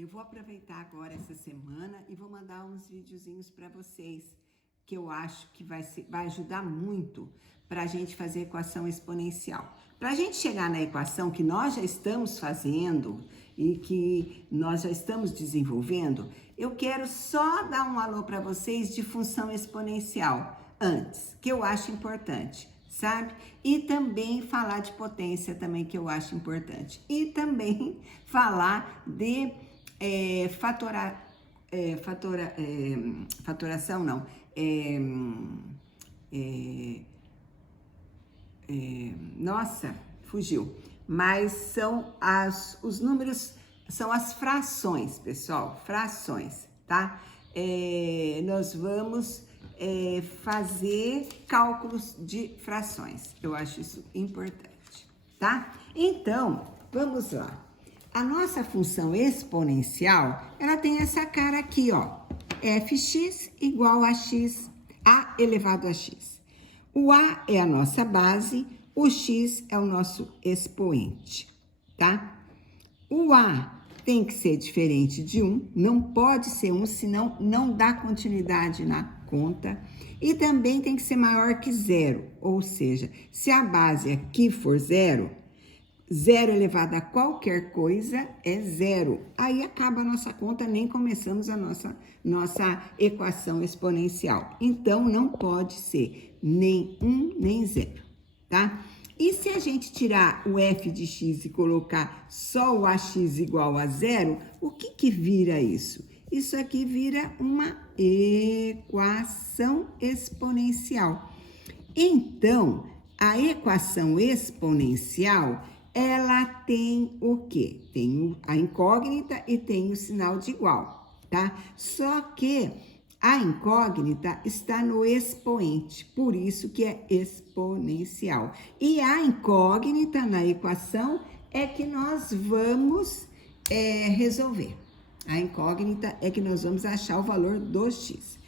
Eu vou aproveitar agora essa semana e vou mandar uns videozinhos para vocês, que eu acho que vai ajudar muito para a gente fazer equação exponencial. Para a gente chegar na equação que nós já estamos fazendo e que nós já estamos desenvolvendo, eu quero só dar um alô para vocês de função exponencial antes, que eu acho importante, sabe? E também falar de potência também, que eu acho importante. E também falar de fatoração não, nossa, fugiu, mas são os números, são as frações, pessoal, frações, tá? Nós vamos fazer cálculos de frações, eu acho isso importante, tá? Então, vamos lá. A nossa função exponencial, ela tem essa cara aqui, ó. Fx igual a x, a elevado a x. O a é a nossa base, o x é o nosso expoente, tá? O a tem que ser diferente de 1, não pode ser 1, senão não dá continuidade na conta. E também tem que ser maior que 0, ou seja, se a base aqui for 0, 0 elevado a qualquer coisa é 0. Aí acaba a nossa conta, nem começamos a nossa equação exponencial. Então, não pode ser nem 1, nem 0, tá? E se a gente tirar o f de x e colocar só o ax igual a 0, o que vira isso? Isso aqui vira uma equação exponencial. Então, a equação exponencial, ela tem o quê? Tem a incógnita e tem o sinal de igual, tá? Só que a incógnita está no expoente, por isso que é exponencial. E a incógnita na equação é que nós vamos resolver. A incógnita é que nós vamos achar o valor do x.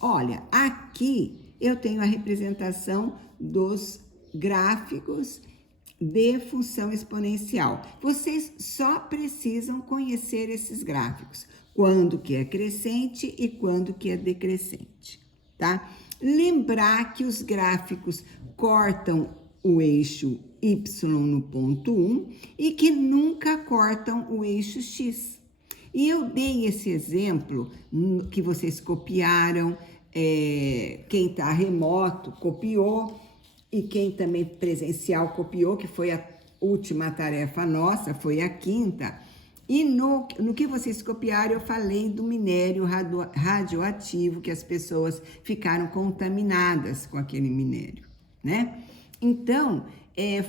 Olha, aqui eu tenho a representação dos gráficos de função exponencial. Vocês só precisam conhecer esses gráficos, quando que é crescente e quando que é decrescente, tá? Lembrar que os gráficos cortam o eixo y no ponto 1 e que nunca cortam o eixo x. E eu dei esse exemplo que vocês copiaram, quem está remoto copiou, e quem também presencial copiou, que foi a última tarefa nossa, foi a quinta. E no que vocês copiaram, eu falei do minério radioativo, que as pessoas ficaram contaminadas com aquele minério, né? Então,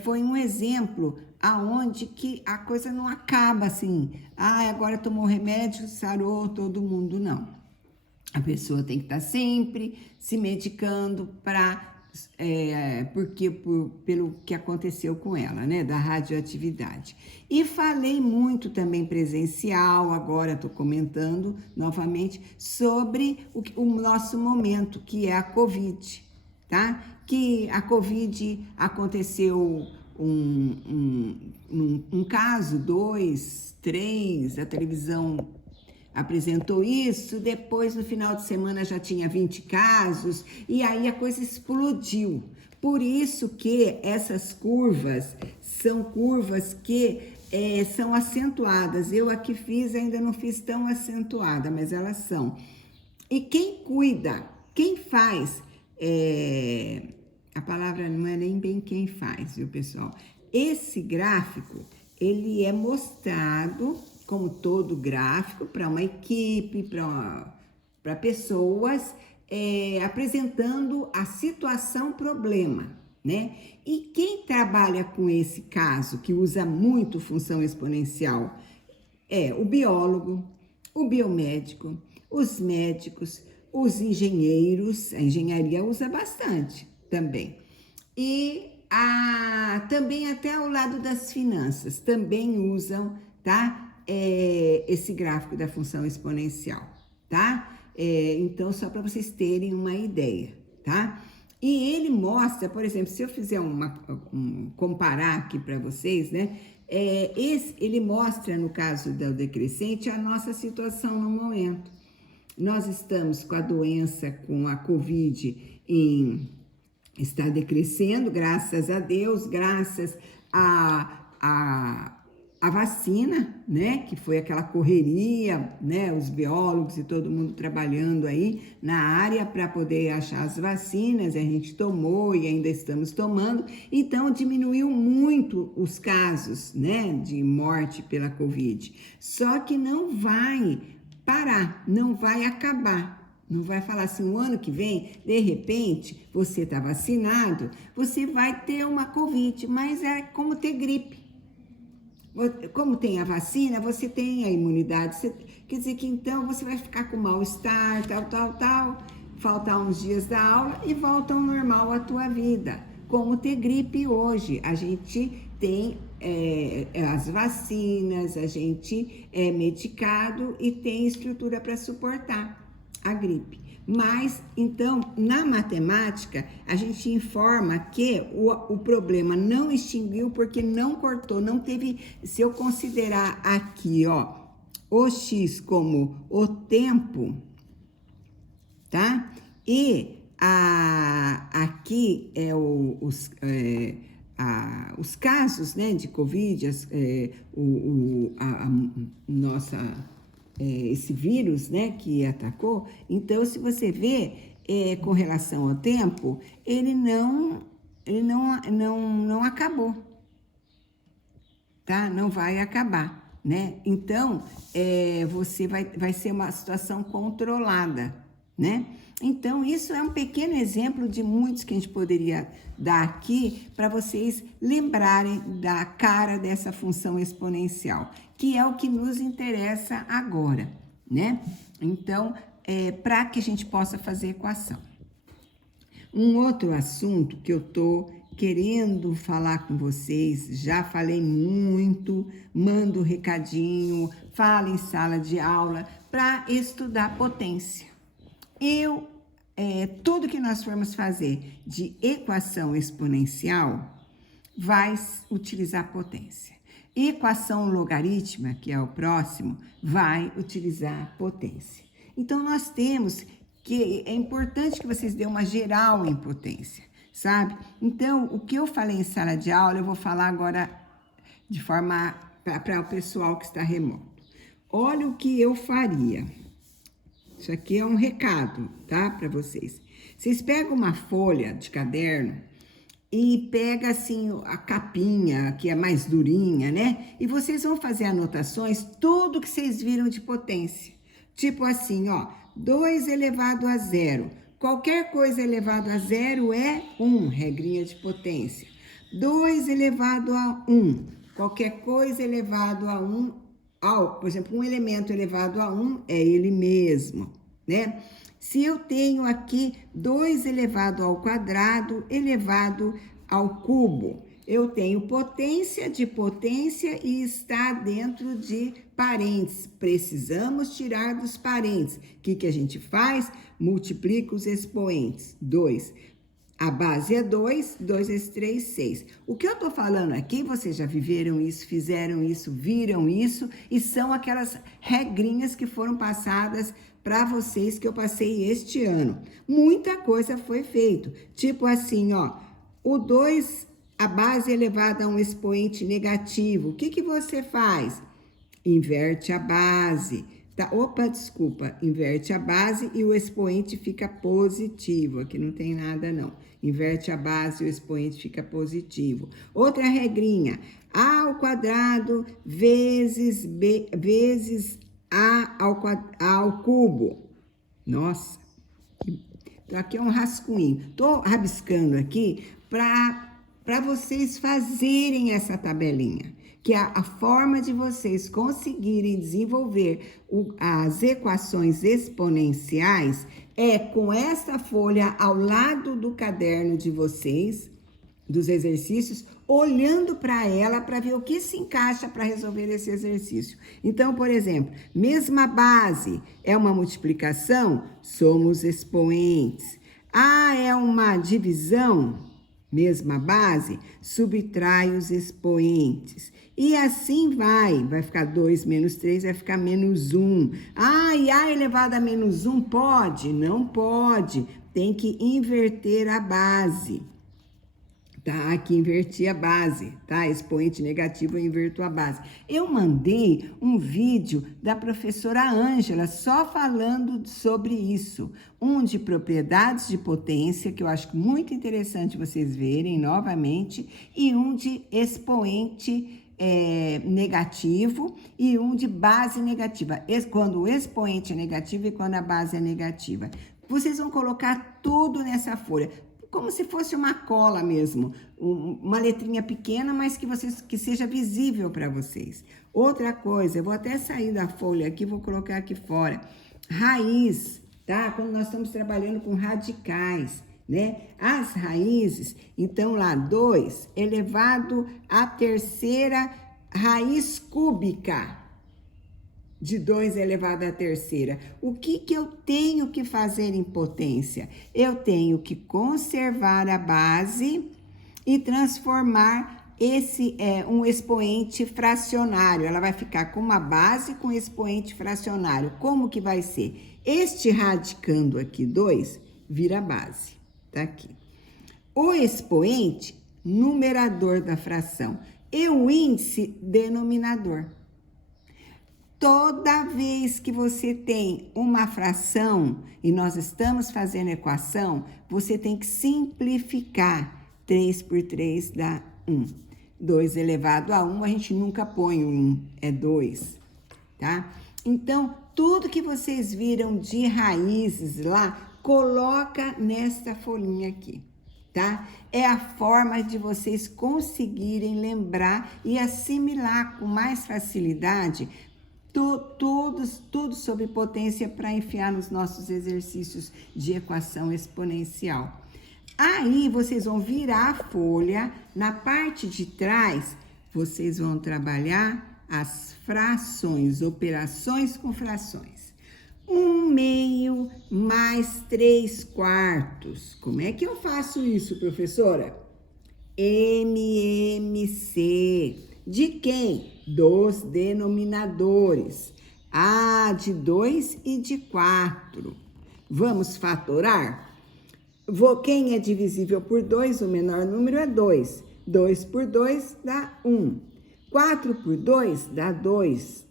foi um exemplo aonde que a coisa não acaba assim, agora tomou remédio, sarou todo mundo, não. A pessoa tem que estar sempre se medicando pelo que aconteceu com ela, né, da radioatividade. E falei muito também presencial, agora estou comentando novamente, sobre o nosso momento, que é a Covid, tá? Que a Covid aconteceu um caso, 2, 3, a televisão apresentou isso, depois no final de semana já tinha 20 casos, e aí a coisa explodiu. Por isso que essas curvas são curvas que são acentuadas. Eu aqui fiz, ainda não fiz tão acentuada, mas elas são. E quem cuida, quem faz, a palavra não é nem bem quem faz, viu, pessoal? Esse gráfico, ele é mostrado como todo gráfico, para uma equipe, para pessoas, apresentando a situação problema, né? E quem trabalha com esse caso, que usa muito função exponencial, é o biólogo, o biomédico, os médicos, os engenheiros, a engenharia usa bastante também. E também até o lado das finanças, também usam, tá? Esse gráfico da função exponencial, tá? Então, só para vocês terem uma ideia, tá? E ele mostra, por exemplo, se eu fizer comparar aqui para vocês, né? Ele mostra, no caso do decrescente, a nossa situação no momento. Nós estamos com a doença, com a Covid, está decrescendo, graças a Deus, graças a vacina, né, que foi aquela correria, né, os biólogos e todo mundo trabalhando aí na área para poder achar as vacinas, a gente tomou e ainda estamos tomando, então diminuiu muito os casos, né, de morte pela Covid, só que não vai parar, não vai acabar. Não vai falar assim, o ano que vem, de repente, você está vacinado, você vai ter uma Covid, mas é como ter gripe. Como tem a vacina, você tem a imunidade, quer dizer que então você vai ficar com mal-estar, tal, faltar uns dias da aula e volta ao normal a tua vida. Como ter gripe hoje, a gente tem as vacinas, a gente é medicado e tem estrutura para suportar a gripe. Mas, então, na matemática, a gente informa que o problema não extinguiu porque não cortou, não teve, se eu considerar aqui, ó, o X como o tempo, tá? E aqui é os casos, né, de Covid, esse vírus, né, que atacou. Então, se você vê com relação ao tempo, ele não acabou, tá? Não vai acabar, né? Então, você vai ser uma situação controlada, né? Então, isso é um pequeno exemplo de muitos que a gente poderia dar aqui para vocês lembrarem da cara dessa função exponencial, que é o que nos interessa agora, né? Então, para que a gente possa fazer equação. Um outro assunto que eu tô querendo falar com vocês, já falei muito, mando recadinho, falo em sala de aula para estudar potência. Tudo que nós formos fazer de equação exponencial vai utilizar potência. Equação logarítmica, que é o próximo, vai utilizar potência. Então, nós temos que, é importante que vocês dêem uma geral em potência, sabe? Então, o que eu falei em sala de aula, eu vou falar agora de forma para o pessoal que está remoto. Olha o que eu faria. Isso aqui é um recado, tá? Para vocês. Vocês pegam uma folha de caderno e pega assim a capinha, que é mais durinha, né? E vocês vão fazer anotações, tudo que vocês viram de potência. Tipo assim, ó, 2 elevado a 0. Qualquer coisa elevado a 0 é 1, regrinha de potência. 2 elevado a 1. Qualquer coisa elevado a 1, por exemplo, um elemento elevado a 1 é ele mesmo, né? Se eu tenho aqui 2 elevado ao quadrado elevado ao cubo, eu tenho potência de potência e está dentro de parênteses. Precisamos tirar dos parênteses. O que a gente faz? Multiplica os expoentes. 2. A base é 2, 2 vezes 3, 6. O que eu tô falando aqui, vocês já viveram isso, fizeram isso, viram isso, e são aquelas regrinhas que foram passadas para vocês que eu passei este ano. Muita coisa foi feito. Tipo assim, ó, o 2, a base elevada a um expoente negativo. O que você faz? Inverte a base. Tá? Opa, desculpa, inverte a base e o expoente fica positivo. Aqui não tem nada, não. Inverte a base e o expoente fica positivo. Outra regrinha, A ao quadrado vezes B, vezes A ao cubo. Nossa, então aqui é um rascunho. Tô rabiscando aqui para vocês fazerem essa tabelinha, que é a forma de vocês conseguirem desenvolver as equações exponenciais é com essa folha ao lado do caderno de vocês, dos exercícios, olhando para ela para ver o que se encaixa para resolver esse exercício. Então, por exemplo, mesma base é uma multiplicação, somos expoentes. É uma divisão, mesma base, subtrai os expoentes. E assim vai ficar 2 menos 3, vai ficar menos 1. E A elevado a menos 1 pode? Não pode. Tem que inverter a base. Tá? Aqui inverti a base, tá? Expoente negativo, eu inverto a base. Eu mandei um vídeo da professora Ângela só falando sobre isso. Um de propriedades de potência, que eu acho muito interessante vocês verem novamente, e um de expoente negativo e um de base negativa. Quando o expoente é negativo e quando a base é negativa. Vocês vão colocar tudo nessa folha, como se fosse uma cola mesmo, uma letrinha pequena, mas que seja visível para vocês. Outra coisa, eu vou até sair da folha aqui, vou colocar aqui fora. Raiz, tá? Quando nós estamos trabalhando com radicais, né? As raízes, então lá, 2 elevado à terceira raiz cúbica de 2 elevado à terceira. O que eu tenho que fazer em potência? Eu tenho que conservar a base e transformar esse um expoente fracionário. Ela vai ficar com uma base com expoente fracionário. Como que vai ser? Este radicando aqui 2 vira base, tá aqui. O expoente, numerador da fração, e o índice, denominador. Toda vez que você tem uma fração e nós estamos fazendo equação, você tem que simplificar. 3 por 3 dá 1. 2 elevado a 1, a gente nunca põe o 1, é 2, tá? Então, tudo que vocês viram de raízes lá, coloca nesta folhinha aqui, tá? É a forma de vocês conseguirem lembrar e assimilar com mais facilidade tudo sobre potência para enfiar nos nossos exercícios de equação exponencial. Aí, vocês vão virar a folha, na parte de trás, vocês vão trabalhar as frações, operações com frações. 1/2 mais 3/4. Como é que eu faço isso, professora? MMC. De quem? Dos denominadores. De 2 e de 4. Vamos fatorar? Quem é divisível por 2, o menor número é 2. 2 por 2 dá 1. 4 por 2 dá 2,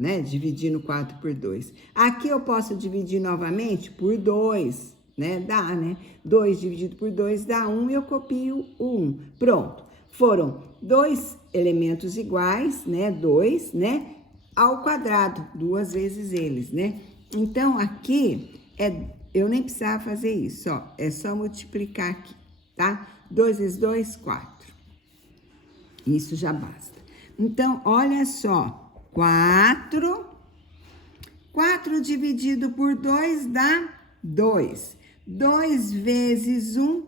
né? Dividindo 4 por 2. Aqui eu posso dividir novamente por 2, né? Dá, né? 2 dividido por 2 dá 1 e eu copio o 1. Pronto. Foram 2 elementos iguais, né? 2, né? Ao quadrado, 2 vezes eles, né? Então, aqui, eu nem precisava fazer isso, ó. É só multiplicar aqui, tá? 2 vezes 2, 4. Isso já basta. Então, olha só. 4. 4 dividido por 2 dá 2. 2 vezes 1,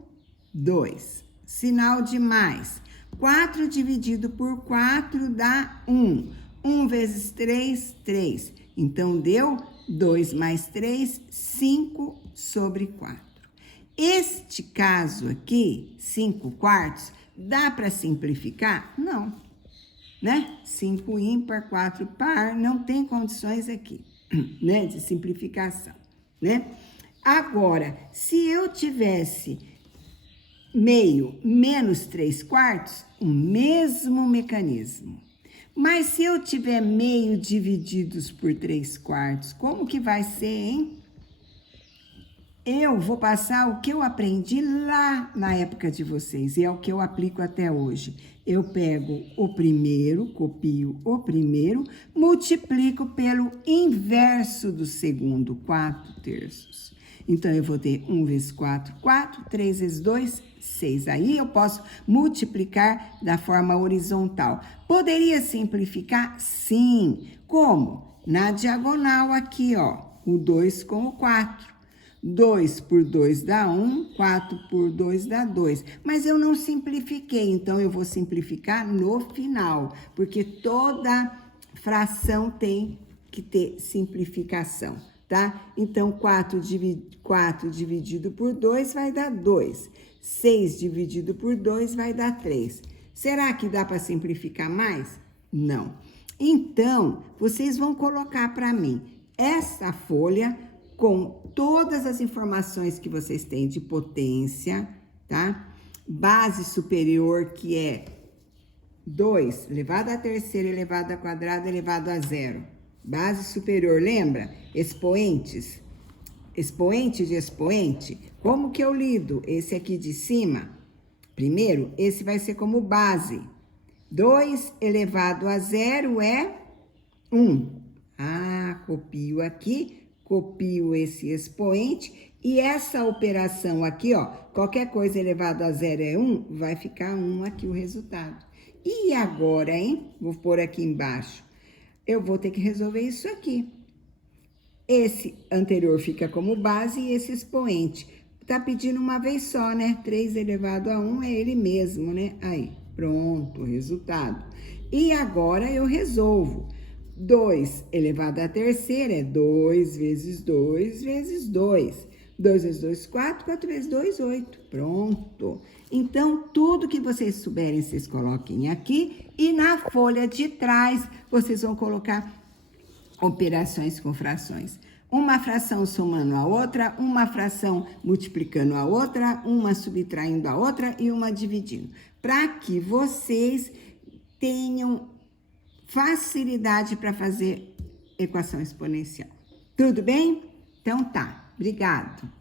2. Sinal de mais. 4 dividido por 4 dá 1. 1 vezes 3, 3. Então, deu 2 mais 3, 5 sobre 4. Este caso aqui, 5/4, dá para simplificar? Não, né? 5 ímpar, 4 par, não tem condições aqui, né? De simplificação, né? Agora, se eu tivesse meio menos 3/4, o mesmo mecanismo. Mas se eu tiver meio divididos por 3/4, como que vai ser, hein? Eu vou passar o que eu aprendi lá na época de vocês, e é o que eu aplico até hoje. Eu pego o primeiro, copio o primeiro, multiplico pelo inverso do segundo, 4/3. Então, eu vou ter 1 vezes 4, 4, 3 vezes 2, 6. Aí, eu posso multiplicar da forma horizontal. Poderia simplificar? Sim. Como? Na diagonal aqui, ó, o 2 com o 4. 2 por 2 dá 1, 4 por 2 dá 2. Mas eu não simplifiquei, então eu vou simplificar no final, porque toda fração tem que ter simplificação, tá? Então, 4 dividido por 2 vai dar 2. 6 dividido por 2 vai dar 3. Será que dá para simplificar mais? Não. Então, vocês vão colocar para mim essa folha com todas as informações que vocês têm de potência, tá? Base superior, que é 2 elevado à terceira, elevado à quadrada, elevado a zero. Base superior, lembra? Expoentes. Expoente de expoente. Como que eu lido? Esse aqui de cima. Primeiro, esse vai ser como base. 2 elevado a zero é 1. Copio aqui, copio esse expoente e essa operação aqui, ó, qualquer coisa elevado a zero é 1, vai ficar 1 aqui o resultado. E agora, hein? Vou pôr aqui embaixo. Eu vou ter que resolver isso aqui. Esse anterior fica como base e esse expoente. Tá pedindo uma vez só, né? 3 elevado a 1 é ele mesmo, né? Aí, pronto, resultado. E agora eu resolvo. 2 elevado à terceira é 2 vezes 2 vezes 2. 2 vezes 2, 4. 4 vezes 2, 8. Pronto. Então, tudo que vocês souberem, vocês coloquem aqui. E na folha de trás, vocês vão colocar operações com frações. Uma fração somando a outra, uma fração multiplicando a outra, uma subtraindo a outra e uma dividindo. Para que vocês tenham facilidade para fazer equação exponencial. Tudo bem? Então tá. Obrigado.